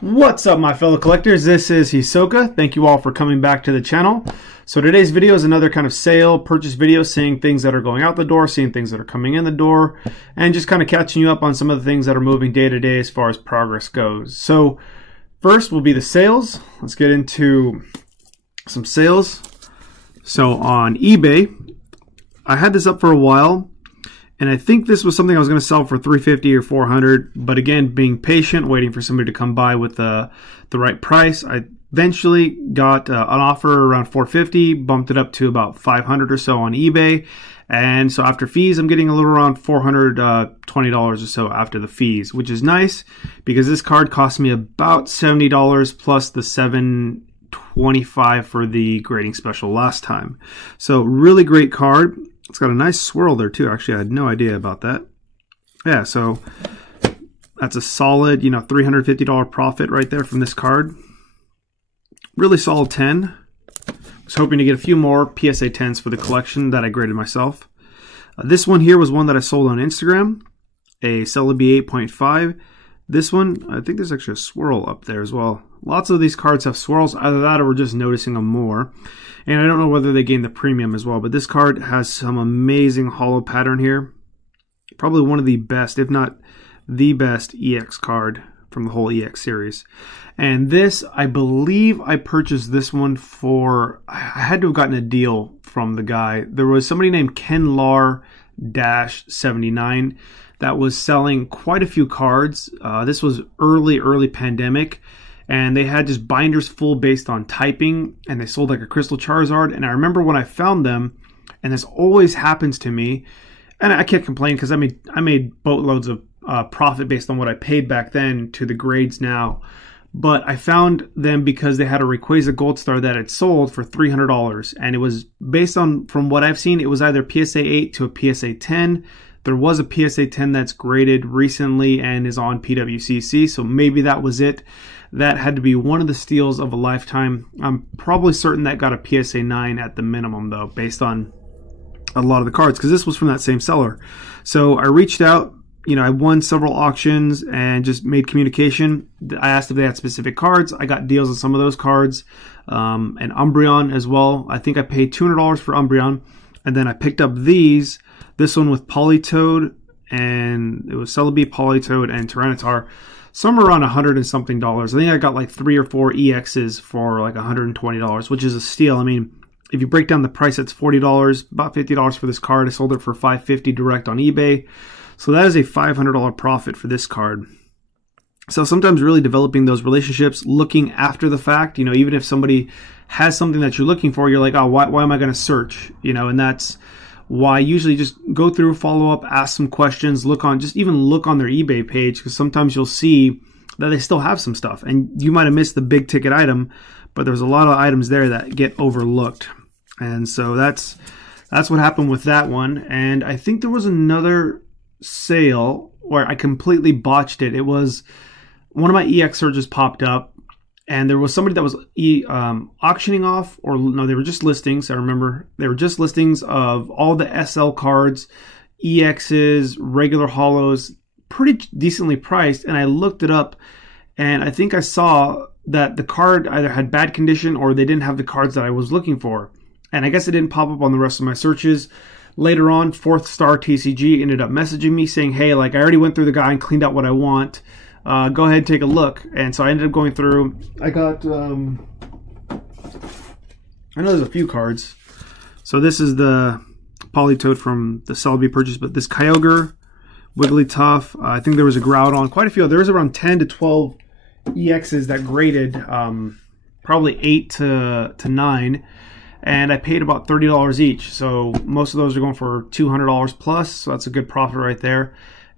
What's up, my fellow collectors? This is Hisoka. Thank you all for coming back to the channel. So today's video is another kind of sale purchase video, seeing things that are going out the door, seeing things that are coming in the door, and just kind of catching you up on some of the things that are moving day to day as far as progress goes. So first will be the sales. Let's get into some sales. So on eBay, I had this up for a while, and I think this was something I was going to sell for $350 or $400. But again, being patient, waiting for somebody to come by with the right price, I eventually got an offer around $450, bumped it up to about $500 or so on eBay. And so after fees, I'm getting a little around $420 or so after the fees, which is nice because this card cost me about $70 plus the $725 for the grading special last time. So really great card. It's got a nice swirl there too. Actually, I had no idea about that. Yeah, so that's a solid, $350 profit right there from this card. Really solid 10. Was hoping to get a few more PSA 10s for the collection that I graded myself. This one here was one that I sold on Instagram, a Celebi 8.5. This one, I think there's actually a swirl up there as well. Lots of these cards have swirls. Either that or we're just noticing them more. And I don't know whether they gain the premium as well, but this card has some amazing hollow pattern here. Probably one of the best, if not the best EX card from the whole EX series. And this, I believe I purchased this one for, I had to have gotten a deal from the guy. There was somebody named KenLar-79 that was selling quite a few cards. This was early pandemic. And they had just binders full based on typing, and they sold like a Crystal Charizard. And I remember when I found them, and this always happens to me, and I can't complain because I made boatloads of profit based on what I paid back then to the grades now. But I found them because they had a Rayquaza Gold Star that had sold for $300, and it was based on, from what I've seen, it was either PSA 8 to a PSA 10. There was a PSA 10 that's graded recently and is on PWCC, so maybe that was it. That had to be one of the steals of a lifetime. I'm probably certain that got a PSA 9 at the minimum, though, based on a lot of the cards, because this was from that same seller. So I reached out. I won several auctions and just made communication. I asked if they had specific cards. I got deals on some of those cards. And Umbreon as well. I think I paid $200 for Umbreon. And then I picked up these. This one with Politoed, and it was Celebi, Politoed, and Tyranitar. Somewhere around $100 and something. I think I got like 3 or 4 EXs for like $120, which is a steal. I mean, if you break down the price, it's $40, about $50 for this card. I sold it for $550 direct on eBay. So that is a $500 profit for this card. So sometimes really developing those relationships, looking after the fact, even if somebody has something that you're looking for, you're like, oh, why am I going to search? And that's why I usually just go through, follow up, ask some questions, even look on their eBay page, because sometimes you'll see that they still have some stuff, and you might have missed the big ticket item, but there's a lot of items there that get overlooked. And so that's what happened with that one. And I think there was another sale where I completely botched it. It was one of my EX searches popped up, and there was somebody that was auctioning off, or no, they were just listings. I remember they were just listings of all the SL cards, EXs, regular hollows, pretty decently priced. And I looked it up, and I think I saw that the card either had bad condition or they didn't have the cards that I was looking for. And I guess it didn't pop up on the rest of my searches. Later on, 4th Star TCG ended up messaging me saying, hey, like, I already went through the guy and cleaned out what I want. Go ahead and take a look. And so I ended up going through. I got, I know there's a few cards. So this is the Politoed from the Celebi purchase, but this Kyogre, Wigglytuff, I think there was a Groudon, quite a few. There was around 10 to 12 EXs that graded, probably 8 to 9. And I paid about $30 each. So most of those are going for $200 plus. So that's a good profit right there.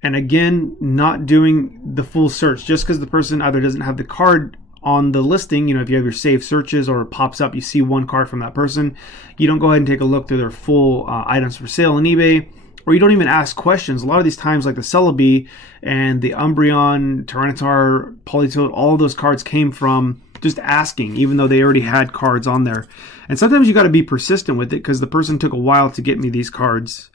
And again, not doing the full search just because the person either doesn't have the card on the listing. If you have your saved searches or it pops up, you see one card from that person, you don't go ahead and take a look through their full items for sale on eBay, or you don't even ask questions. A lot of these times, like the Celebi and the Umbreon, Tyranitar, Politoed, all of those cards came from just asking, even though they already had cards on there. And sometimes you got to be persistent with it because the person took a while to get me these cards.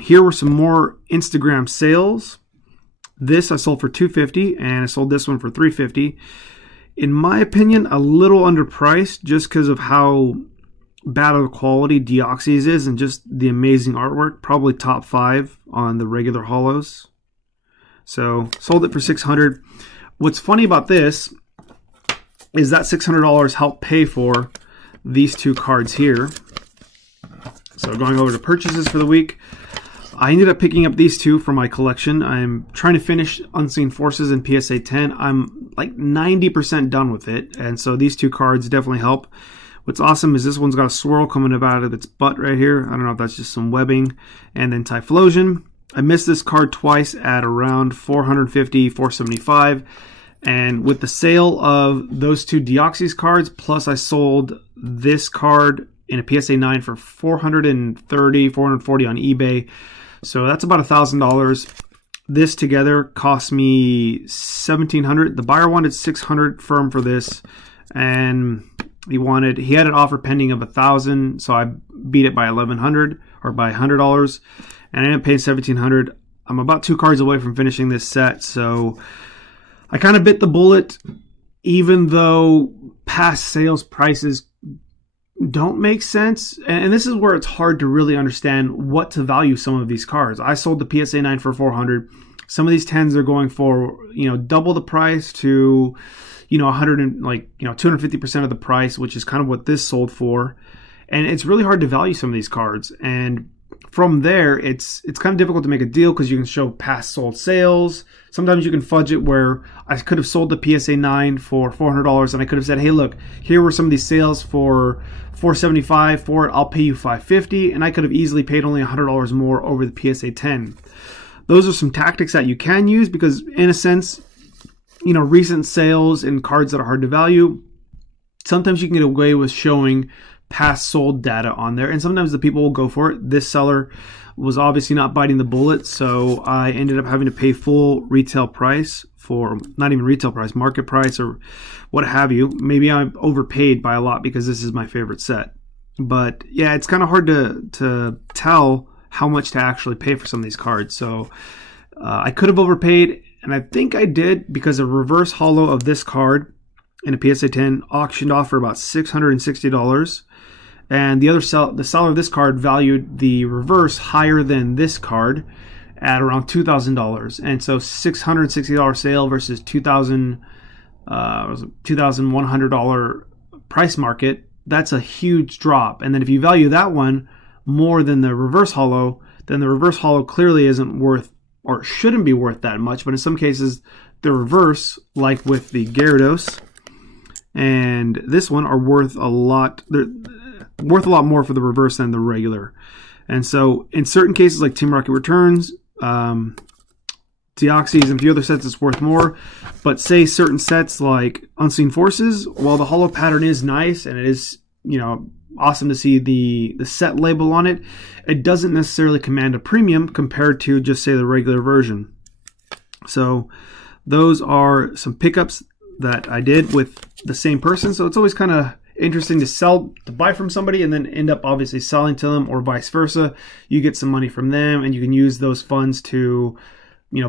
Here were some more Instagram sales. This I sold for $250, and I sold this one for $350. In my opinion, a little underpriced just because of how bad of quality Deoxys is and just the amazing artwork. Probably top 5 on the regular holos. So sold it for $600. What's funny about this is that $600 helped pay for these 2 cards here. So going over to purchases for the week, I ended up picking up these 2 for my collection. I'm trying to finish Unseen Forces in PSA 10. I'm like 90% done with it, and so these 2 cards definitely help. What's awesome is this one's got a swirl coming out of its butt right here. I don't know if that's just some webbing. And then Typhlosion. I missed this card twice at around $450, $475. And with the sale of those 2 Deoxys cards, plus I sold this card in a PSA 9 for $430, $440 on eBay. So that's about $1,000. This together cost me $1,700. The buyer wanted $600 firm for this, and he had an offer pending of $1,000, so I beat it by $1,100 or by $100, and I ended up paying $1,700. I'm about 2 cards away from finishing this set, so I kind of bit the bullet, even though past sales prices don't make sense. And this is where it's hard to really understand what to value some of these cards. I sold the PSA 9 for $400. Some of these 10s are going for, double the price to, 100 and 250% of the price, which is kind of what this sold for. And it's really hard to value some of these cards. And from there, it's kind of difficult to make a deal because you can show past sold sales. Sometimes you can fudge it where I could have sold the PSA 9 for $400 and I could have said, hey, look, here were some of these sales for $475 for it. I'll pay you $550, and I could have easily paid only $100 more over the PSA 10. Those are some tactics that you can use because, in a sense, recent sales and cards that are hard to value, sometimes you can get away with showing past sold data on there, and sometimes the people will go for it. This seller was obviously not biting the bullet, so I ended up having to pay full retail price for, not even retail price, market price or what have you. Maybe I overpaid by a lot because this is my favorite set. But yeah, it's kind of hard to tell how much to actually pay for some of these cards. So I could have overpaid, and I think I did because a reverse holo of this card in a PSA 10 auctioned off for about $660. And the seller of this card valued the reverse higher than this card at around $2,000. And so $660 sale versus $2,100 price market, that's a huge drop. And then if you value that one more than the reverse holo, then the reverse holo clearly isn't worth, or shouldn't be worth that much. But in some cases, the reverse, like with the Gyarados and this one, are worth a lot. They're worth a lot more for the reverse than the regular. And so in certain cases like Team Rocket Returns, Deoxys, and a few other sets, it's worth more. But say certain sets like Unseen Forces, while the holo pattern is nice and it is, awesome to see the set label on it, it doesn't necessarily command a premium compared to just say the regular version. So those are some pickups that I did with the same person. So it's always kind of interesting to buy from somebody and then end up obviously selling to them, or vice versa. You get some money from them and you can use those funds to,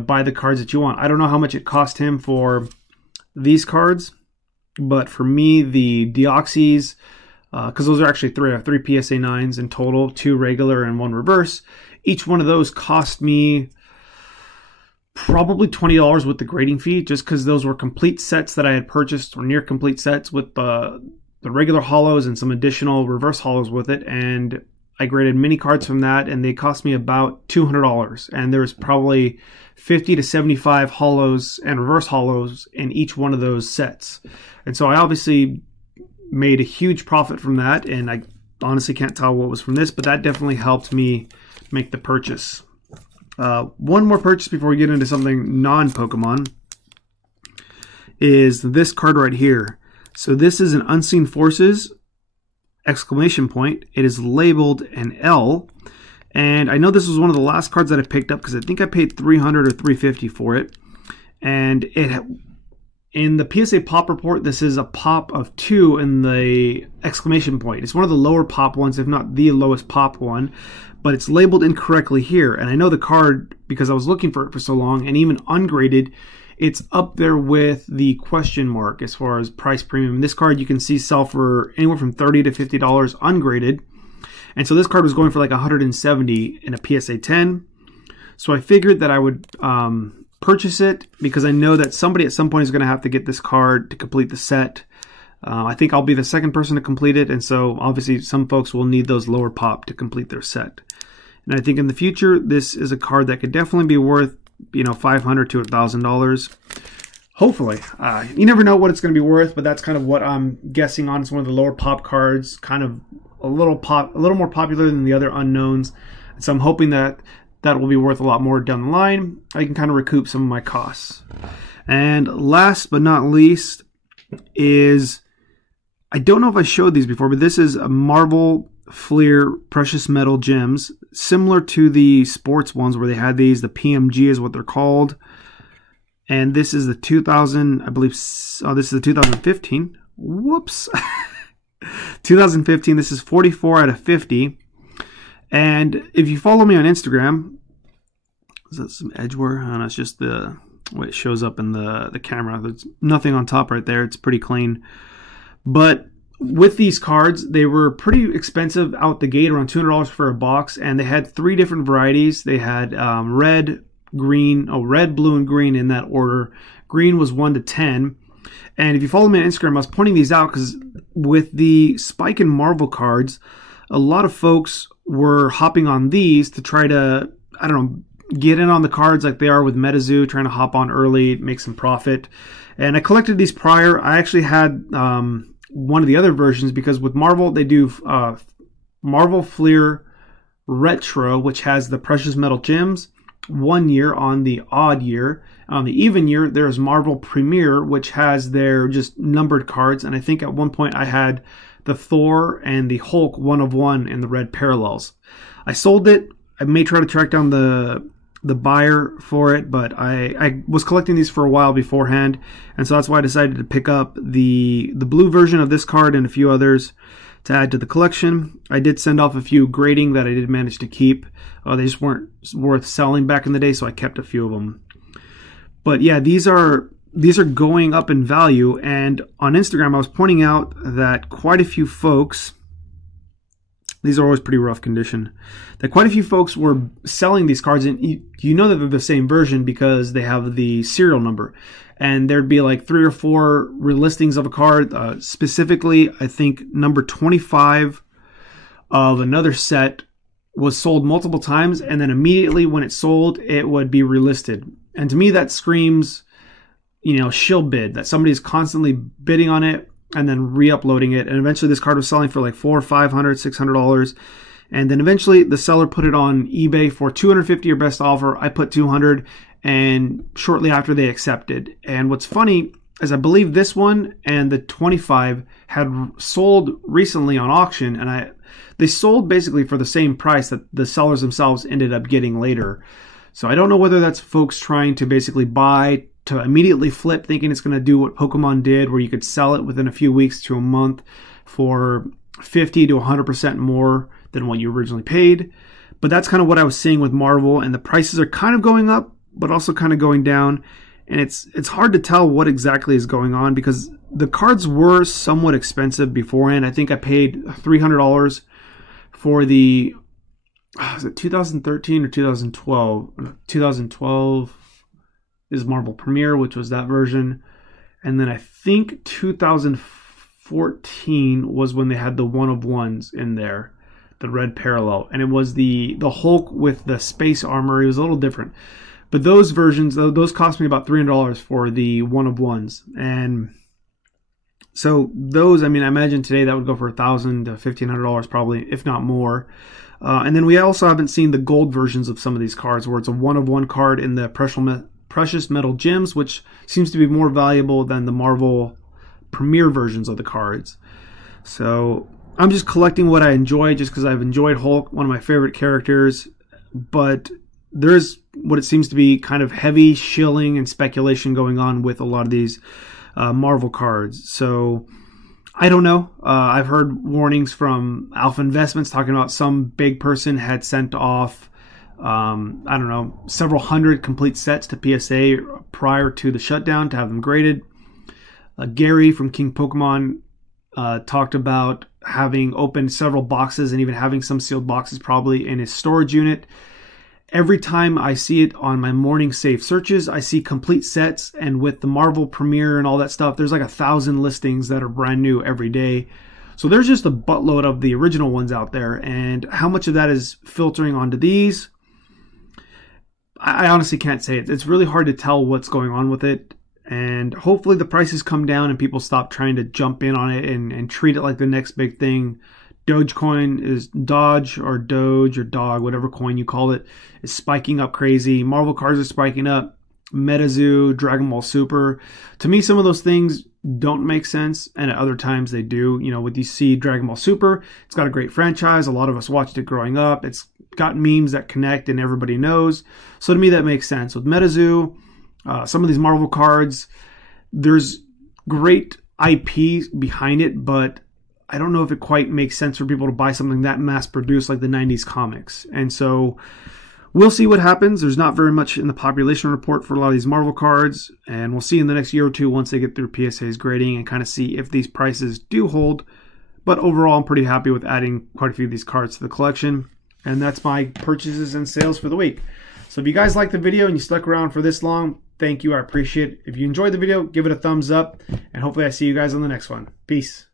buy the cards that you want. I don't know how much it cost him for these cards, but for me, the Deoxys, because those are actually three. I have 3 PSA 9s in total, 2 regular and 1 reverse. Each one of those cost me probably $20 with the grading fee, just because those were complete sets that I had purchased, or near complete sets with the regular holos and some additional reverse holos with it. And I graded mini cards from that, and they cost me about $200. And there's probably 50 to 75 holos and reverse holos in each one of those sets. And so I obviously made a huge profit from that, and I honestly can't tell what was from this, but that definitely helped me make the purchase. One more purchase before we get into something non-Pokemon is this card right here. So this is an Unseen Forces exclamation point. It is labeled an L, and I know this was one of the last cards that I picked up because I think I paid $300 or $350 for it, and in the PSA pop report, this is a pop of 2 in the exclamation point. It's one of the lower pop ones, if not the lowest pop one, but it's labeled incorrectly here. And I know the card because I was looking for it for so long, and even ungraded, it's up there with the question mark as far as price premium. This card you can see sell for anywhere from $30 to $50 ungraded. And so this card was going for like $170 in a PSA 10. So I figured that I would purchase it because I know that somebody at some point is going to have to get this card to complete the set. I think I'll be the second person to complete it, and so obviously some folks will need those lower pop to complete their set. And I think in the future, this is a card that could definitely be worth, you know, $500 to $1,000. Hopefully. You never know what it's going to be worth, but that's kind of what I'm guessing on. It's one of the lower pop cards, kind of a little more popular than the other unknowns. And so I'm hoping that that will be worth a lot more down the line. I can kind of recoup some of my costs. And last but not least is, I don't know if I showed these before, but this is a Marvel Flir Precious Metal Gems, similar to the sports ones where they had these. The PMG is what they're called. And this is the 2000, I believe, oh, this is the 2015. Whoops. 2015, this is 44 out of 50. And if you follow me on Instagram, is that some edge wear? I don't know, it's just the way it shows up in the camera. There's nothing on top right there. It's pretty clean. But with these cards, they were pretty expensive out the gate, around $200 for a box. And they had 3 different varieties. They had red, blue, and green in that order. Green was 1 to 10. And if you follow me on Instagram, I was pointing these out because with the spike in Marvel cards, a lot of folks were hopping on these to try to, I don't know, get in on the cards like they are with MetaZoo, trying to hop on early, make some profit. And I collected these prior. I actually had one of the other versions because with Marvel, they do Marvel Flir Retro, which has the Precious Metal Gems, 1 year on the odd year. On the even year, there's Marvel Premier, which has their just numbered cards. And I think at one point I had the Thor and the Hulk 1 of 1 in the red parallels. I sold it. I may try to track down the buyer for it, but I was collecting these for a while beforehand, and so that's why I decided to pick up the blue version of this card and a few others to add to the collection. I did send off a few grading that I did manage to keep. They just weren't worth selling back in the day, so I kept a few of them. But yeah, these are going up in value, and on Instagram I was pointing out that quite a few folks, these are always pretty rough condition, that quite a few folks were selling these cards, and you know that they're the same version because they have the serial number. And there'd be like 3 or 4 relistings of a card. Specifically, I think number 25 of another set was sold multiple times, and then immediately when it sold, it would be relisted. And to me, that screams, you know, shill bid, that somebody's constantly bidding on it and then re-uploading it. And eventually this card was selling for like $400, $500, $600. And then eventually the seller put it on eBay for $250 or best offer. I put $200, and shortly after they accepted. And what's funny is I believe this one and the 25 had sold recently on auction, and they sold basically for the same price that the sellers themselves ended up getting later. So I don't know whether that's folks trying to basically buy to immediately flip, thinking it's going to do what Pokemon did, where you could sell it within a few weeks to a month for 50 to 100% more than what you originally paid. But that's kind of what I was seeing with Marvel, and the prices are kind of going up, but also kind of going down. And it's hard to tell what exactly is going on because the cards were somewhat expensive beforehand. I think I paid $300 for the, was it 2013 or 2012? 2012 is Marvel Premier, which was that version. And then I think 2014 was when they had the 1 of 1s in there, the red parallel. And it was the Hulk with the space armor. It was a little different. But those versions, those cost me about $300 for the 1 of 1s. And so those, I mean, I imagine today that would go for $1,000 to $1,500 probably, if not more. And then we also haven't seen the gold versions of some of these cards where it's a 1 of 1 card in the Precious Metal Gems, which seems to be more valuable than the Marvel Premier versions of the cards. So I'm just collecting what I enjoy just because I've enjoyed Hulk, one of my favorite characters. But there's what it seems to be kind of heavy shilling and speculation going on with a lot of these Marvel cards. So I don't know. I've heard warnings from Alpha Investments talking about some big person had sent off, I don't know, several hundred complete sets to PSA prior to the shutdown to have them graded. Gary from King Pokemon talked about having opened several boxes and even having some sealed boxes probably in his storage unit. Every time I see it on my morning safe searches, I see complete sets, and with the Marvel premiere and all that stuff, there's like 1,000 listings that are brand new every day. So there's just a buttload of the original ones out there, and how much of that is filtering onto these, I honestly can't say it. It's really hard to tell what's going on with it, and hopefully the prices come down and people stop trying to jump in on it and treat it like the next big thing. Dogecoin is Doge or Dog, whatever coin you call it, is spiking up crazy. Marvel cards are spiking up. MetaZoo, Dragon Ball Super. To me, some of those things don't make sense, and at other times they do. You know, with you see Dragon Ball Super, it's got a great franchise. A lot of us watched it growing up. It's got memes that connect and everybody knows. So to me, that makes sense. With MetaZoo, some of these Marvel cards, there's great IP behind it, but I don't know if it quite makes sense for people to buy something that mass-produced like the 90s comics. And so we'll see what happens. There's not very much in the population report for a lot of these Marvel cards, and we'll see in the next year or two once they get through PSA's grading and kind of see if these prices do hold. But overall, I'm pretty happy with adding quite a few of these cards to the collection. And that's my purchases and sales for the week. So if you guys liked the video and you stuck around for this long, thank you. I appreciate it. If you enjoyed the video, give it a thumbs up, and hopefully I see you guys on the next one. Peace.